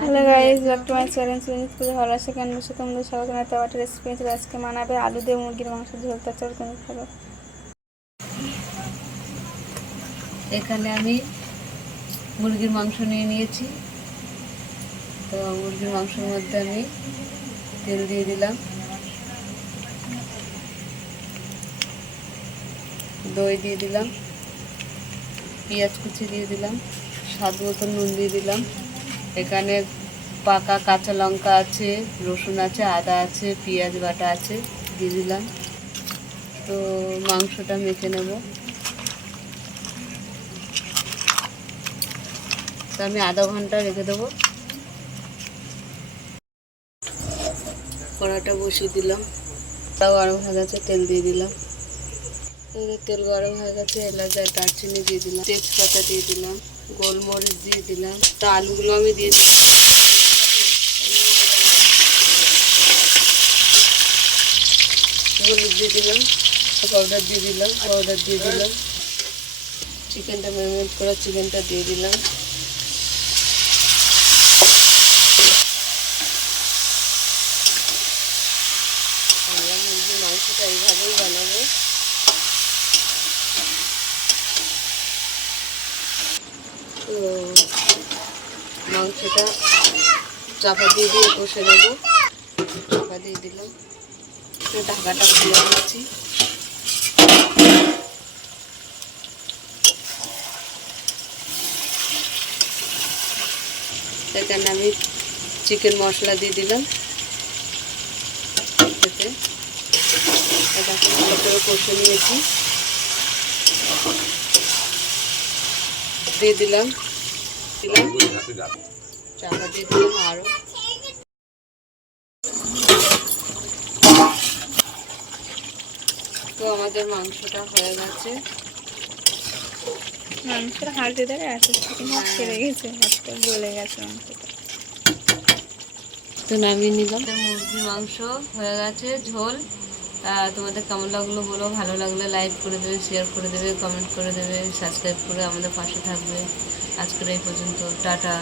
Hello guys, back to my channel. Sujit পুজো ভালো আছে কেন বসে তোমাদের স্বাগত। একটা রেসিপি আজকে মানাবে আলু দিয়ে মুরগির মাংস ঝোল। তার চল তুমি খাবো। এখানে আমি মুরগির মাংস নিয়ে নিয়েছি। তো মুরগির মাংসের মধ্যে আমি তেল দিয়ে দিলাম, দই দিয়ে দিলাম, পেঁয়াজ কুচি দিয়ে দিলাম, স্বাদ মতো নুন দিয়ে দিলাম। এখানে পাকা কাঁচা লঙ্কা আছে, রসুন আছে, আদা আছে, পেঁয়াজ বাটা আছে, দিয়ে দিলাম। তো মাংসটা মেখে নেব। তো আমি আধা ঘন্টা রেখে দেবো। কড়াটা বসিয়ে দিলাম, কড়া গরম হয়ে গেছে, তেল দিয়ে দিলাম। তেল গরম হয়ে গেছে, এলাচ আর দারচিনি দিয়ে দিলাম, তেজপাতা দিয়ে দিলাম, গোলমরিচ দিয়ে দিলাম। তো আলুগুলো আমি দিয়ে দিলাম, হলুদ দিয়ে দিলাম, পাউডার দিয়ে দিলাম, চিকেনটা ম্যারিনেট করা চিকেনটা দিয়ে দিলাম। আমরা মুরগির মাংসটা এইভাবেই বানাবো। তো মাংসটা চাপা দিয়ে কষে নেবো। চাপা দিয়ে দিলাম, তো ঢাকাটা খুলে দিচ্ছি। এখানে আমি চিকেন মশলা দিয়ে দিলাম, এটাকে ভালো করে কষে নিয়েছি। দিয়ে দিলাম, চাপা দিয়ে দিলাম আরও। তো আমাদের মাংসটা হয়ে গেছে। মাংসটা হালতে দেবে আছে, চিকেন ছেড়ে গেছে, হাতটা গলে গেছে মাংসটা। তো নামিয়ে নিলাম। মুরগির মাংস হয়ে গেছে ঝোল। তোমাদের কেমন লাগলো বলো, ভালো লাগলে লাইক করে দেবে, শেয়ার করে দেবে, কমেন্ট করে দেবে, সাবস্ক্রাইব করে আমাদের পাশে থাকবে। আজকের এই পর্যন্ত, টাটা।